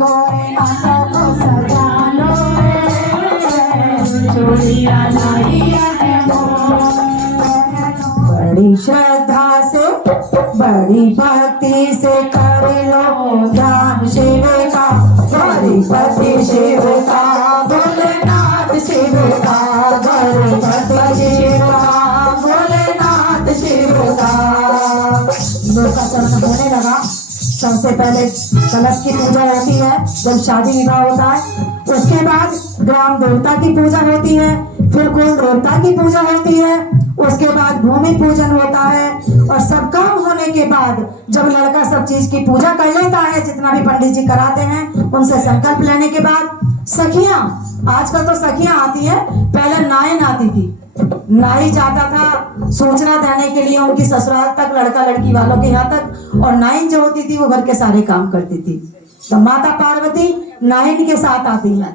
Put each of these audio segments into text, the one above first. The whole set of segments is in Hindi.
भोलेनाथ को सजा लो चूड़िया लाई है बड़ी श्रद्धा से बड़ी भक्ति से कर लो ध्यान शिव का गणपति शिव का भोलेनाथ शिव का गणपति शिव का भोलेनाथ शिव का। लोग का चरण होने लगा। सबसे पहले कलश की पूजा होती है जब शादी विवाह होता है, उसके बाद ग्राम देवता की पूजा होती है, फिर कुल देवता की पूजा होती है, उसके बाद भूमि पूजन होता है और सब काम होने के बाद जब लड़का सब चीज की पूजा कर लेता है, जितना भी पंडित जी कराते हैं उनसे संकल्प लेने के बाद सखियां, आजकल तो सखियां आती है, पहले नाइन आती थी, नाई जाता था सूचना देने के लिए उनकी ससुराल तक, लड़का लड़की वालों के यहाँ तक, और नाइन जो होती थी वो घर के सारे काम करती थी। तो माता पार्वती नाइन के साथ आती हैं।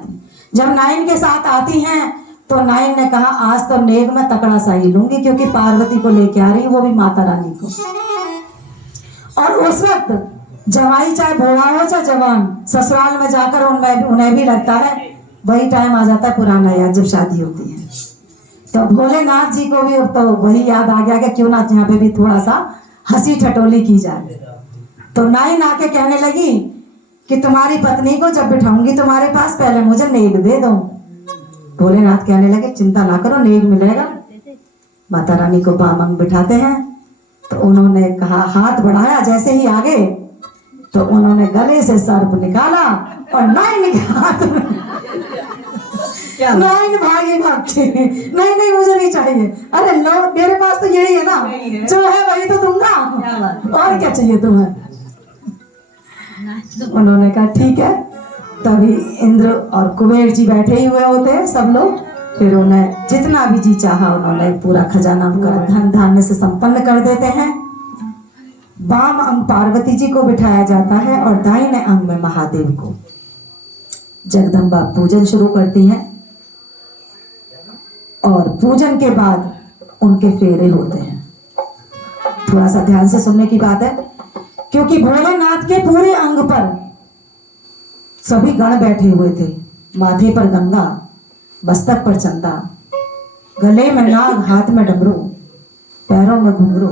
जब नाइन के साथ आती हैं तो नाइन ने कहा आज तो नेग में तकड़ा सा ही लूंगी, क्योंकि पार्वती को लेके आ रही है, वो भी माता रानी को। और उस वक्त जवाई चाहे बूढ़ा हो चाहे जवान, ससुराल में जाकर उन्हें भी लगता है वही टाइम आ जाता है पुराना याद जब शादी होती है। तो भोलेनाथ जी को भी तो वही याद आ गया कि क्यों ना यहाँ पे भी थोड़ा सा हंसी ठटोली की जाए। तो नाइन आके कहने लगी कि तुम्हारी पत्नी को जब बिठाऊंगी तुम्हारे पास पहले मुझे नेग दे दो। भोलेनाथ कहने लगे चिंता ना करो, नेग मिलेगा। माता रानी को बामंग बिठाते हैं तो उन्होंने कहा, हाथ बढ़ाया जैसे ही आगे तो उन्होंने गले से सर्प निकाला और नाइन के हाथ में नाइन भागी भागते, नहीं नहीं मुझे नहीं चाहिए, अरे लो मेरे पास तो यही है ना, जो है वही तो दूंगा, और क्या चाहिए तुम्हें। उन्होंने कहा ठीक है। तभी इंद्र और कुबेर जी बैठे ही हुए होते हैं सब लोग, फिर उन्हें जितना भी जी चाहा उन्होंने पूरा खजाना धन धान्य से संपन्न कर देते हैं। बाम अंग पार्वती जी को बिठाया जाता है और दाहिने अंग में महादेव को। जगदम्बा पूजन शुरू करती हैं और पूजन के बाद उनके फेरे होते हैं। थोड़ा सा ध्यान से सुनने की बात है, क्योंकि भोलेनाथ के पूरे अंग पर सभी गण बैठे हुए थे। माथे पर गंगा, मस्तक पर चंदा, गले में नाग, हाथ में डमरू, पैरों में घुंघरू,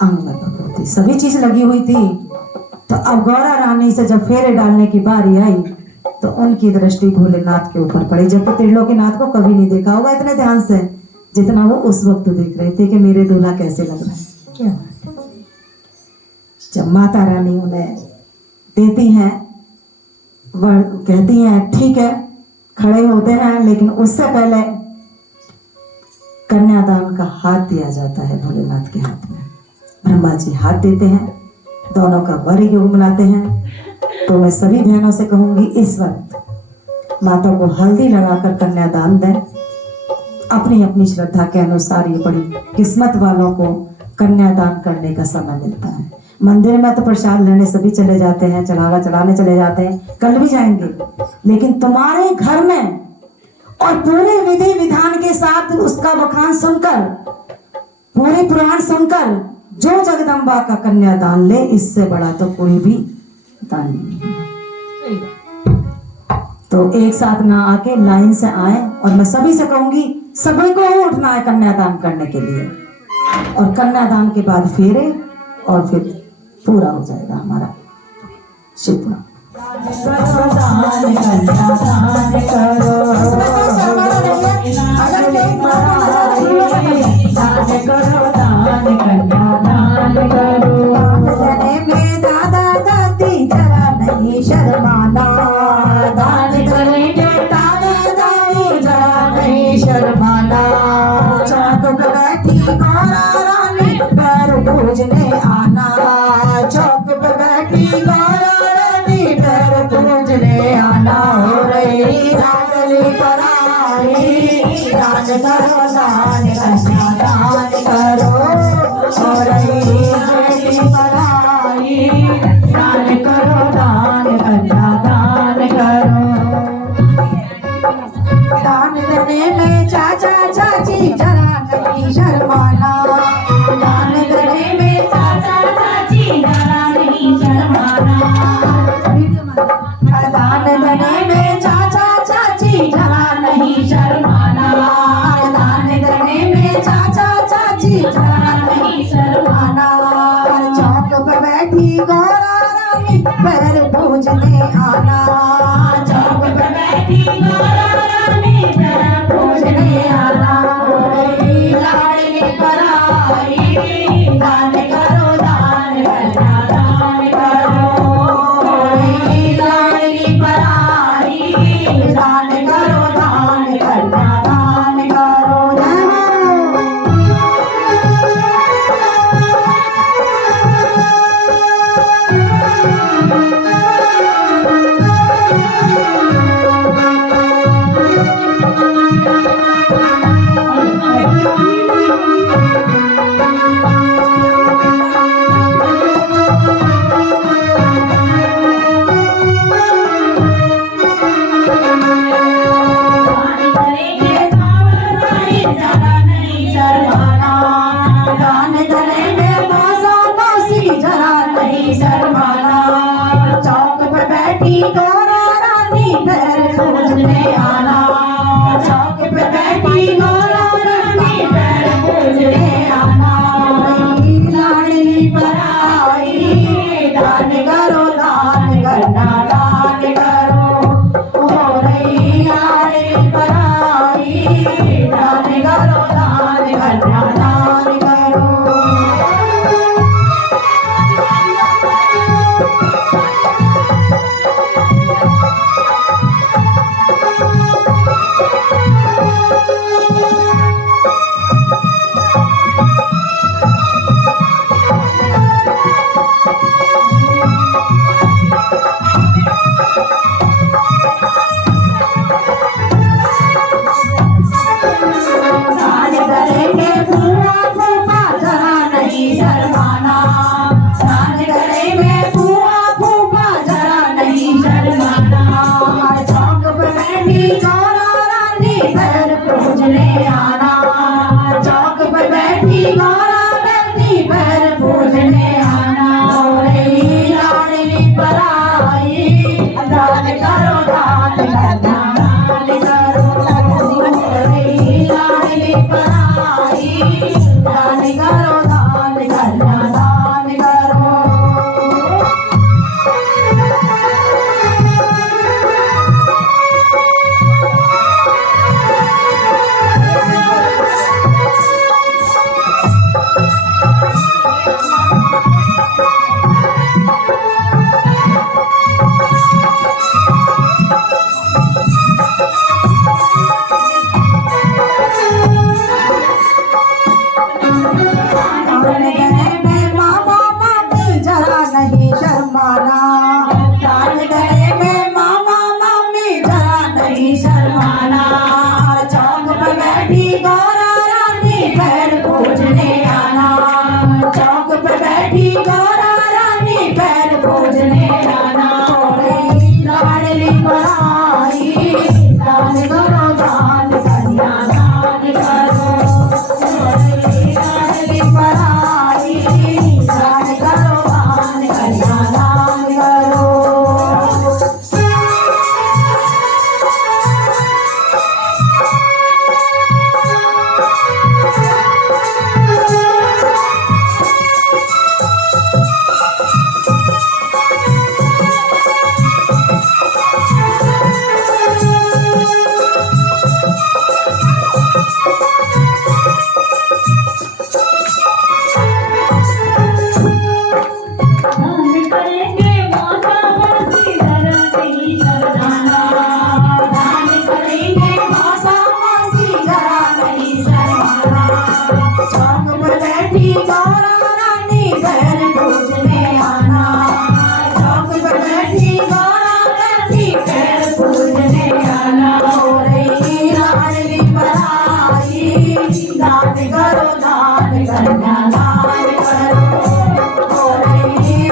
अंग में भगवती, सभी चीज लगी हुई थी। तो अब गौरा रानी से जब फेरे डालने की बारी आई तो उनकी दृष्टि भोलेनाथ के ऊपर पड़ी, जबकि त्रिलोकीनाथ को कभी नहीं देखा होगा इतने ध्यान से जितना वो उस वक्त देख रहे थे कि मेरे दूल्हा कैसे लग रहा है। क्या जब माता रानी उन्हें देती हैं, वह कहती हैं ठीक है, खड़े होते हैं, लेकिन उससे पहले कन्यादान का हाथ दिया जाता है भोलेनाथ के हाथ में। ब्रह्मा जी हाथ देते हैं, दोनों का वर योग मिलाते हैं। तो मैं सभी बहनों से कहूंगी इस वक्त माता को हल्दी लगाकर कन्यादान दें। अपनी अपनी श्रद्धा के अनुसार ये बड़ी किस्मत वालों को कन्यादान करने का समय मिलता है। मंदिर में तो प्रसाद लेने सभी चले जाते हैं, चढ़ावा चढ़ाने चले जाते हैं, कल भी जाएंगे, लेकिन तुम्हारे घर में और पूरे विधि विधान के साथ उसका बखान सुनकर, पूरे पुराण सुनकर जो जगदम्बा का कन्यादान ले, इससे बड़ा तो कोई भी दान नहीं है। तो एक साथ ना आके लाइन से आए, और मैं सभी से कहूंगी सभी को उठना है कन्यादान करने के लिए, और कन्यादान के बाद फेरे, और फिर पूरा हो जाएगा हमारा शिव। दादा दादी जरा नहीं शर्माना, दान करेंगे दादा दादी जरा नहीं शर्माना। चौक पर बैठी गौरा रानी पैर पूजने आना, चौक पर बैठी गौरा रानी पैर पूजने आना। हो रही राजली पराई, दान करो दान कन्या दान करो, हो रही राजली पराई, दान करो दान कन्या दान करो। दान देने में चाचा चाची जरा नहीं शर्माना, दान देने में चाचा चाची जरा नहीं शर्माना। रानी पैर पूजने आना। चौक पे बैठी गौरा रानी पैर पूजने आना। लाडली पराई दान करो दान करना दान करो। लाडली पराई दान करो दान करना दान करो। चौक पे बैठी गौरा रानी पैर पूजने आना। चौक पे बैठी गौरा रानी पैर पूजने आना। लाडली पराई दान करो दान करना दान करो। हो रही लाडली पराई दान करो दान करना दान करो। दान करेंगे बुआ फूफा जरा नहीं शर्माना। दान करेंगे बुआ फूफा जरा नहीं शर्माना। चौक पे बैठी गौरा रानी पैर पूजने आना। चौक पे बैठी गौरा रानी पैर पूजने आना। लाडली पराई दान करो दान करना दान करो। लाडली पराई दान करो दान करना दान करो। मामा मामी जरा नहीं शर्माना। दान गले में मामा मामी जरा नहीं शर्माना। चौक पे बैठी गौरा रानी पैर पूजने आना। चौक पे बैठी गौरा रानी पैर पूजने आना। लाडली पराई दान करो दान करना दान करो। लाडली पराई दान करो दान करना दान करो। दान करेंगे माता मासी जरा नहीं शर्माना। दान करेंगे माता मासी जरा नहीं शर्माना। चौक पे बैठी गौरा रानी पैर पूजने आना। चौक पे बैठी गौरा रानी पैर पूजने आना। लाडली पराई दान करो दान करना दान करो।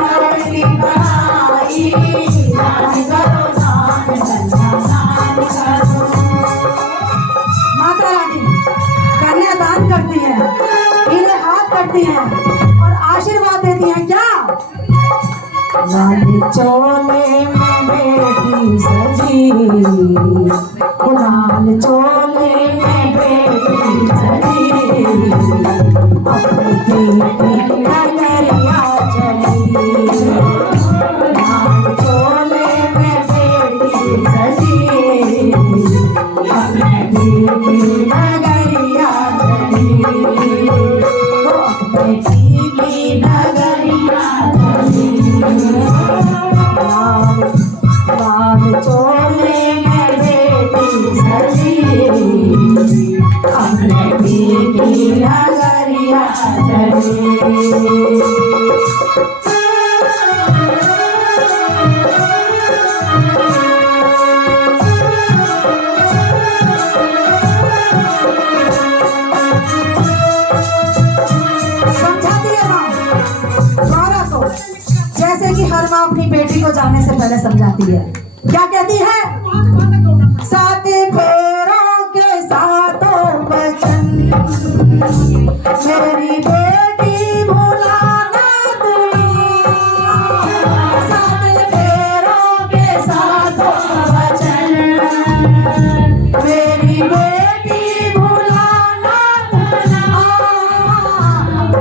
लाडली पराई दान करो दान करना दान करो। माता रानी कन्या दान करती है, इन्हें हाथ करती है और आशीर्वाद देती है। क्या लाल चोले में बेटी सजी, लाल चोले में बेटी सजी, अपनी बेटी नगरिया चली। जाने से पहले समझाती है। क्या कहती है? सात फेरों के सातों वचन मेरी बेटी भुलाना तुम। सात फेरों के सातों वचन मेरी बेटी भुलाना तुम।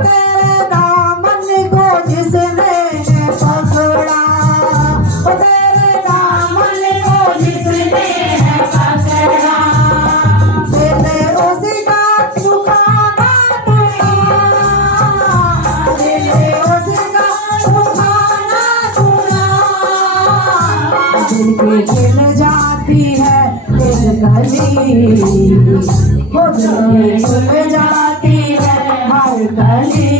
तेरे दामन को जिसने पकड़ा, तेरे दामन को जिसने पकड़ा, तेरे उसका झुकाना तुम। तेरे उसका झुकाना तुम। दिल की खिल जाती है दिल गली, वो दिल की खिल जाती है हर गली।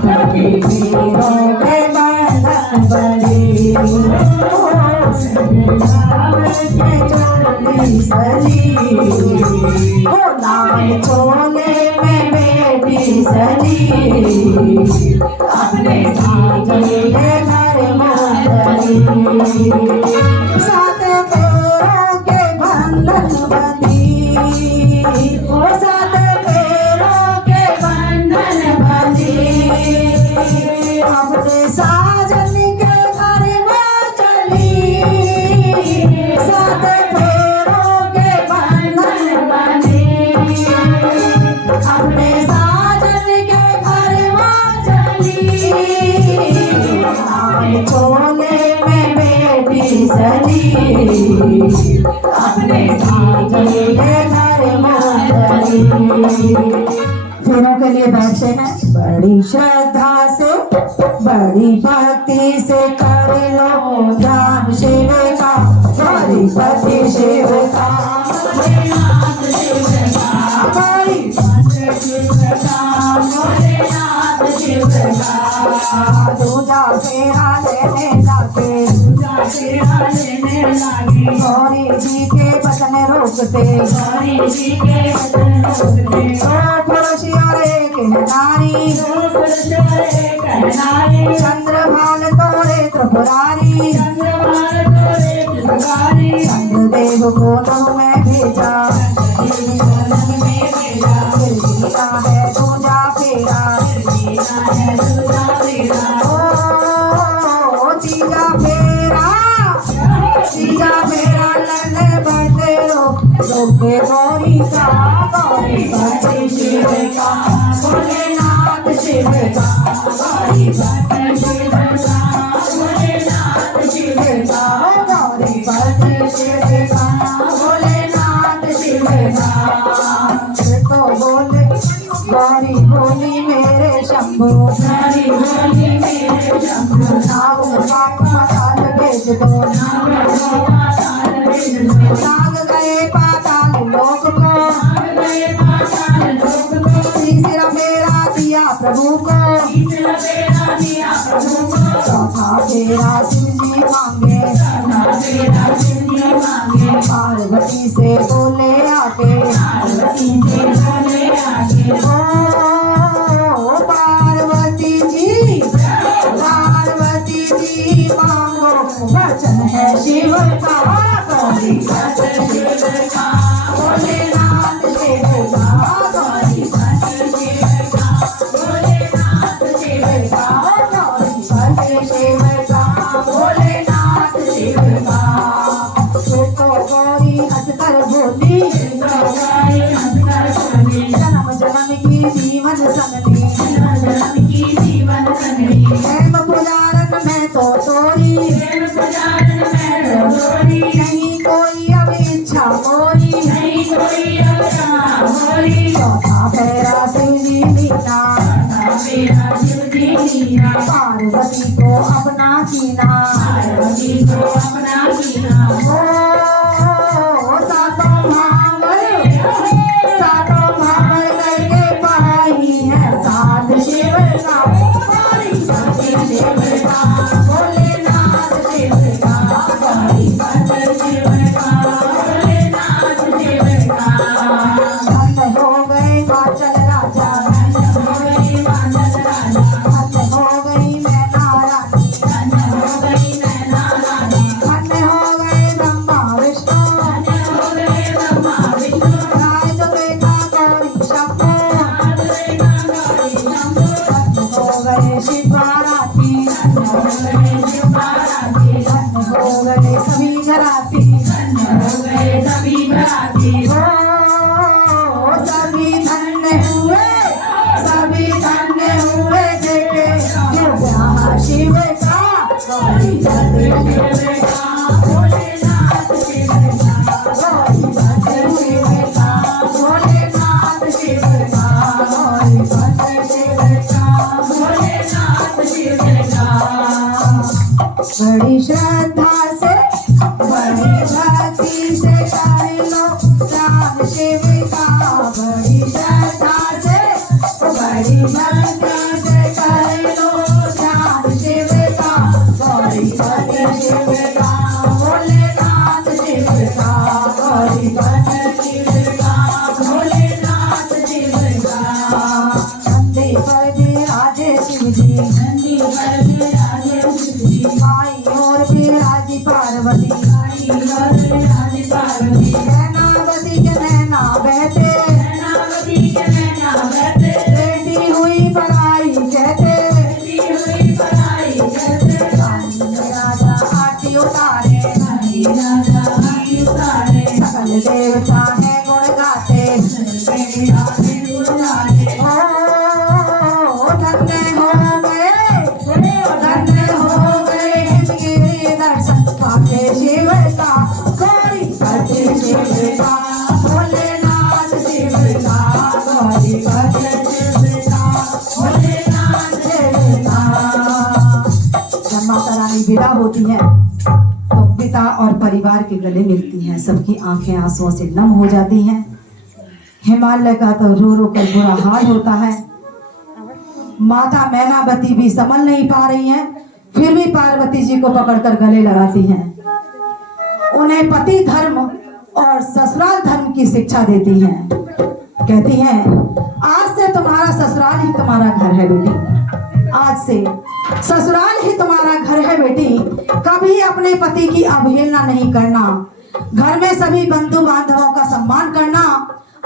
कभी वीरों के बंधन बली, चोली सजी, वो लाल चोले में बेटी सजी, अपने साजन के घर मोहतरी। सात फेरों के बंधन बंधी, वो सात फेरों के बंधन बंधी, अपने साजन के घर में चली। सात फेरों के बंधन बंधी, अपने साजन के घर में चली। लाल चोले में बेटी सजी, अपने साजन के घर मोहतरी। फेरों के लिए बैठते हैं। बड़ी श्रद्धा से बड़ी भक्ति से कर लो ध्यान शिव का, बड़ी भक्ति शिव का, भोलेनाथ शिव का, बड़ी भक्ति शिव का, भोलेनाथ शिव का। दूजा फेरा लेने लागे, दूजा फेरा लेने लागे, गौरी जी के बचन रोकते, गौरी जी के बचन रोकते। ओ खुशियारे कहनारी, चंद्रभान तोरे त्रिपुरारी, चंद्रदेव को नभ में भेजा, गिरता है दूजा फेरा, ओ तीजा फेरा, तीजा फेरा लड़ने बैठे रोके गौरी का, गौरी भक्ति शिव का, भोलेनाथ शिव का, गौरी भक्ति शिव का, भोलेनाथ शिव का, गौरी भक्ति शिव का, भोलेनाथ शिव का। तो बोले गौरी बोली मेरे शंभू, गौरी बोली मेरे शंभू, नाग पाप पाताल भेज दो, नाग गए पाताल लोक को, तीसरा फेरा दिया प्रभु को, चौथा फेरा शिव जी मांगे, पार्वती से बोले आके, ओ पार्वती जी, पार्वती जी मांगो वचन है शिव का, गौरी भक्ति शिव का, भोलेनाथ शिव का, गौरी भक्ति शिव का, भोलेनाथ शिव का, गौरी भक्ति शिव का, भोलेनाथ शिव का। तो गौरी हंसकर बोली, जन्म जन्म की जीवन सनली, प्रेम पुजारन में तो तोरी, नहीं कोई अब इच्छा मोरी, चौथा फेरा शिव जी मीना, पार्वती को अपना कीना, ओ सातों भावर, सातों भावर करके पढ़ाई है साध शिव का, गौरी भक्ति शिव का, भोलेनाथ शिव का, गौरी भक्ति शिव का, भोलेनाथ शिव का। धन हो गए बाचल राजा, धन हो गई बाचल राजा, धन हो गई मैना रानी, धन हो हो गए सभी घराती, हो सभी धन्य हुए, सभी धन्य हुए बेटे जो ब्याह शिव का, गौरी पति शिव का, भोलेनाथ शिव का, गौरी पति शिव का, भोलेनाथ शिव का, गौरी पति शिव का, भोलेनाथ शिव का। बड़ी श्रद्धा से बड़ी भक्ति से कर लो राम शिव का, बड़ी श्रद्धा से बड़ी भक्ति से कर लो राम शिव का, गौरी पति शिव का, भोलेनाथ शिव का, गौरी पति शिव का, भोलेनाथ शिव का। नंदी पर विराजे शिव जी, नंदी पर विराजे शिव जी, माई और विराजी पार्वती, माई और विराजी पार्वती, नैनावती के नैना बहते, नैनावती के नैना बहते, बेटी हुई पराई कहते, बेटी हुई पराई कहते, राजा आरती उतारे, राजा आरती उतारे, सकल देवता है गुण गाते, सकल देवता है गुण गाते। ओ धन्य हो गए, धन्य हो गए हिमगिरी दर्शन पाके शिव का, गौरी पति शिव का, भोलेनाथ शिव का, गौरी पति शिव का, भोलेनाथ शिव का। जब माता रानी विदा होती है तो पिता और परिवार के गले मिलती हैं, सबकी आंखें आंसुओं से नम हो जाती हैं। हिमालय का तो रो रो कर बुरा हाल होता है। माता मैनावती भी संभल नहीं पा रही हैं, फिर भी पार्वती जी को पकड़कर गले लगाती हैं, उन्हें पति धर्म और ससुराल धर्म की शिक्षा देती हैं। कहती हैं आज से तुम्हारा ससुराल ही तुम्हारा घर है बेटी, आज से ससुराल ही तुम्हारा घर है बेटी, कभी अपने पति की अवहेलना नहीं करना, घर में सभी बंधु बांधवों का सम्मान करना,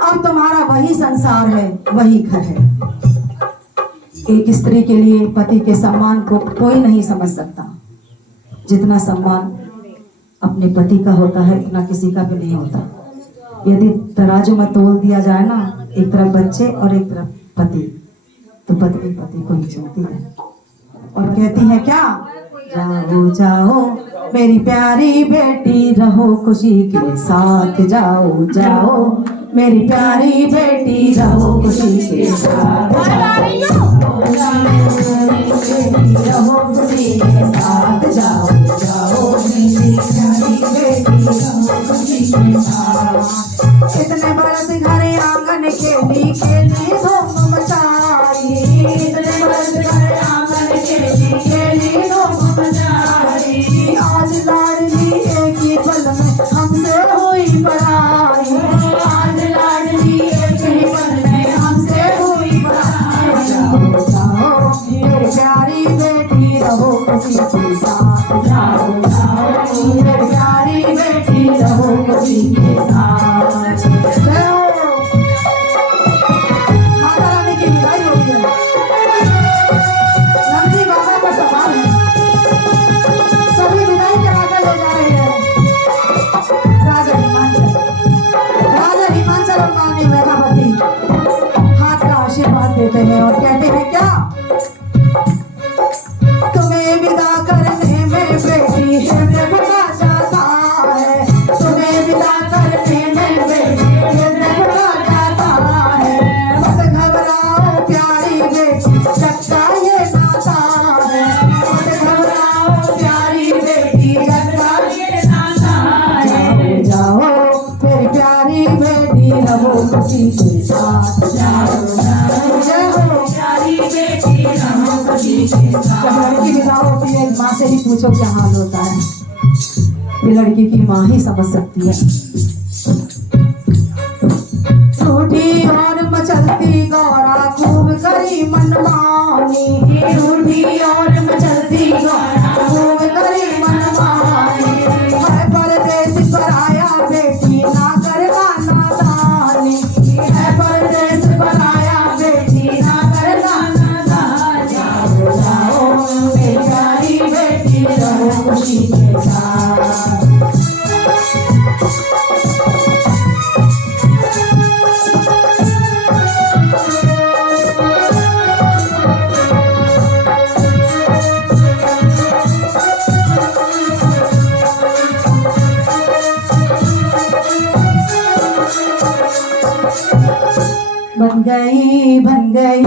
अब तुम्हारा वही संसार है, वही घर है। एक स्त्री के लिए पति के सम्मान को कोई नहीं समझ सकता, जितना सम्मान अपने पति का होता है उतना किसी का भी नहीं होता। यदि तराजू में तोल दिया जाए ना, एक तरफ बच्चे और एक तरफ पति, तो पत्नी पति को ही चलती है और कहती है क्या, जाओ जाओ मेरी प्यारी बेटी, रहो खुशी के साथ, जाओ जाओ मेरी प्यारी बेटी, रहो खुशी के साथ, रहो खुशी के साथ, जाओ जाओ मेरी प्यारी बेटी, रहो खुशी के साथ। इतने बरस घर आंगन खेली धूम मचाई, इतने बरस घर आंगन खेली धूम मचाई, आज लाडली एक ही पल में हमसे हुई पराई, आज लाडली एक ही पल में हमसे हुई पराई। जाओ जाओ मेरी प्यारी बेटी, रहो खुशी के साथ, जाओ जाओ मेरी प्यारी बेटी, रहो खुशी के साथ। माता रानी की विदाई हो गई है, नंदी बाबा का सवाल है, सभी विदाई कराकर ले जा रहे हैं। राजा हिमांचल और रानी मैनावती हाथ का आशीर्वाद देते हैं और कहते हैं क्या, तुम्हें विदा करने में बेटी हृदय बड़ा जाता है, तुम्हें विदा करने में बेटी हृदय बड़ा जाता है, मत घबराओ प्यारी बेटी, सच्चा ये नाता है, मत घबराओ प्यारी बेटी, सच्चा ये नाता है। जाओ मेरी प्यारी बेटी, रहो खुशी के साथ, जाओ जाओ प्यारी बेटी, रहो खुशी के साथ। जब लड़की विदा होती है माँ से ही पूछो क्या हाल होता है, ये लड़की की माँ ही समझ सकती है। रूठी और मचलती गौरा खूब करी मनमानी, रूठी और मचलती गौरा खूब करी मनमानी, है परदेश पर आया बेटी ना करना नादानी, है परदेश पर आया बेटी ना करना नादानी। जाओ जाओ मेरी प्यारी बेटी, खुशी के साथ। बन गई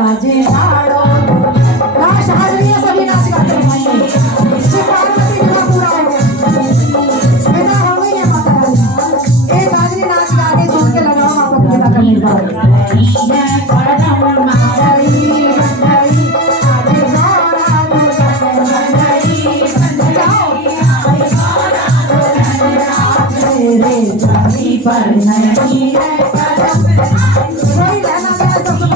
आज लाड़ो राश हाजरी है, सभी नाच गाते हैं। श्री पार्वती का पूरा हो गया, बेटा हो गई है माता रानी। एक हाजरी नाच गा के जोड़ के लगाओ माता को विदा करने का। पर नहीं है कोई रहना गया तो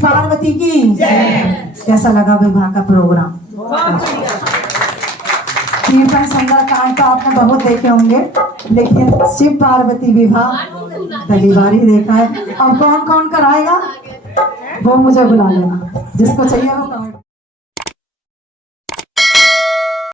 पार्वती की कैसा लगा विवाह का प्रोग्राम? कीर्तन सुंदर कांड तो आपने बहुत देखे होंगे। लेकिन शिव पार्वती विवाह पहली बार ही देखा है। अब कौन कौन कराएगा वो मुझे बुला लेना, जिसको चाहिए वो